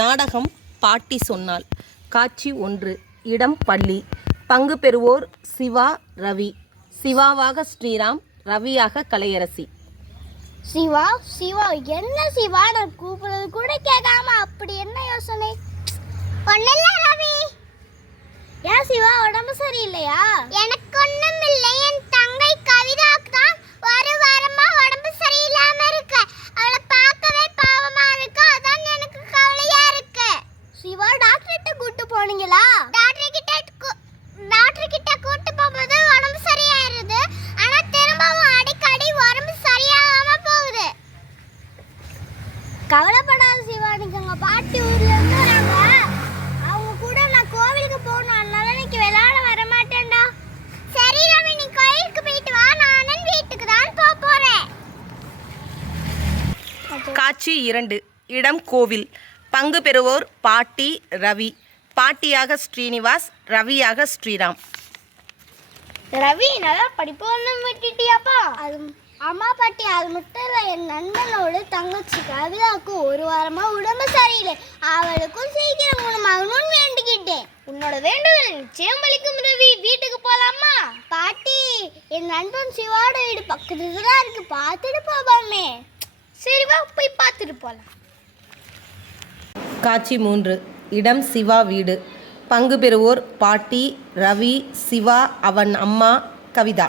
நாடகம் பாட்டி சொன்னாள். காட்சி ஒன்று இடம் பள்ளி. பங்கு பெறுவோர் சிவா ரவி. சிவாவாக ஸ்ரீராம் ரவியாக கலையரசி. சிவா சிவா என்ன சிவா? நான் கூப்பிடுறது கூட கேட்காம அப்படி என்ன யோசனை? ஒண்ணுல்ல ரவி. ஏன் சிவா உடம்பு சரியில்லையா? எனக்கு உங்க பாட்டி ஊர்ல இருந்து வராங்க. அவங்க கூட நான் கோவிலுக்கு போகணும். அதனால இன்னைக்கு விளையாட வர மாட்டேன்டா. சரி ரவி நீ கோயிலுக்கு போயிட்டு வா. நானும் வீட்டுக்கு தான் போக போறேன். காட்சி இரண்டு. இடம் கோவில். பங்கு பெறுவோர் பாட்டி ரவி. பாட்டியாக ஸ்ரீனிவாஸ் ரவியாக ஸ்ரீராம். ரவி நல்லா படிப்பு ஒன்றும் விட்டுட்டியாப்பா? அது அம்மா பாட்டி அது மட்டும் இல்லை என் நண்பனோட தங்கச்சி கவிதாவுக்கு ஒரு வாரமா உடம்பு சரியில்லை. அவளுக்கும் சீக்கிரம் குணமாகணும்னு வேண்டிக்கிட்டேன். உன்னோட வேண்டுதல் நிச்சயம் வலிக்கும் ரவி. வீட்டுக்கு போலாமா? பாட்டி என் நண்பன் சிவாட வீடு பக்கத்துல தான் இருக்கு. பார்த்துட்டு போவாமே. சரி வா போய் பார்த்துட்டு போலாம். காட்சி மூன்று. இடம் சிவா வீடு. பங்கு பெறுவோர் பாட்டி ரவி சிவா அவன் அம்மா கவிதா.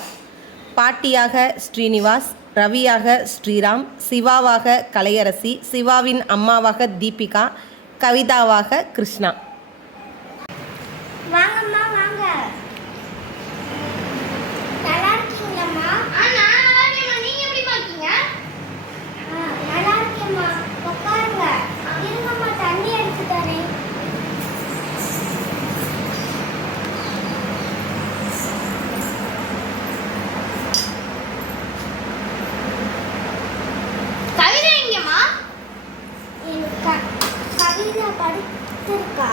பாட்டியாக ஸ்ரீனிவாஸ் ரவியாக ஸ்ரீராம் சிவாவாக கலையரசி சிவாவின் அம்மாவாக தீபிகா கவிதாவாக கிருஷ்ணா. படித்திருக்கா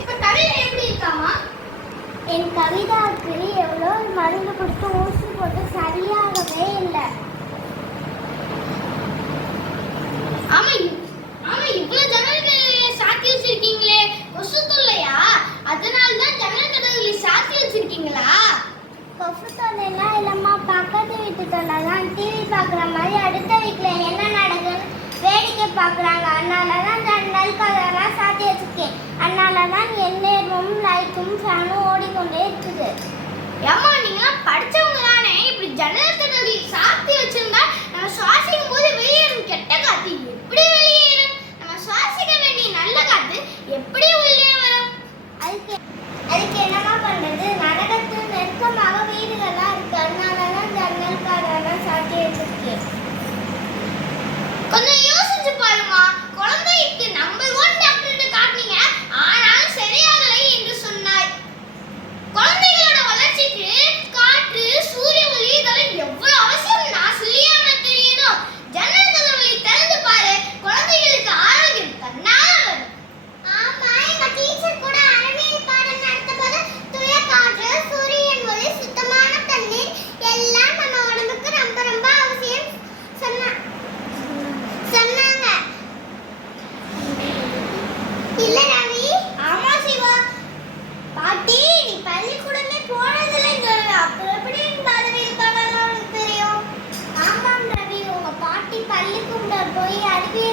இப்ப கவிதை எப்படி இருக்காமா என் கவிதாவுக்கு எவ்வளோ மருந்து கொடுத்து ஊசி போட்டு சரியாகவே இல்லை. ஆமா இவ்வளவு ஜன்னல் கதவுகளை சாத்தி வச்சிருக்கீங்களே. கொசு தொல்லையா அதனால தான் ஜன்னல் கதவுகளை சாத்தி வச்சிருக்கீங்களா? கொசு தொல்லைலாம் இல்லம்மா பக்கத்து வீட்டு தொல்லை பார்க்குற மாதிரி அடுத்த வீட்டில் என்ன நடக்குதுன்னு வேடிக்கை பார்க்குறாங்க. அதனால தான் ஜன்னல் கதவெல்லாம் சாத்தி வச்சிருக்கேன். அதனால தான் எந்நேரமும் லைட்டும் ஃபேனும் ஓடிக்கொண்டே இருக்குது. ஏமா நீங்களாம் படித்தவங்க தானே இப்படி ஜன்னல் சாத்தி வச்சிருந்தா நம்ம சுவாசிக்க போய் அருவி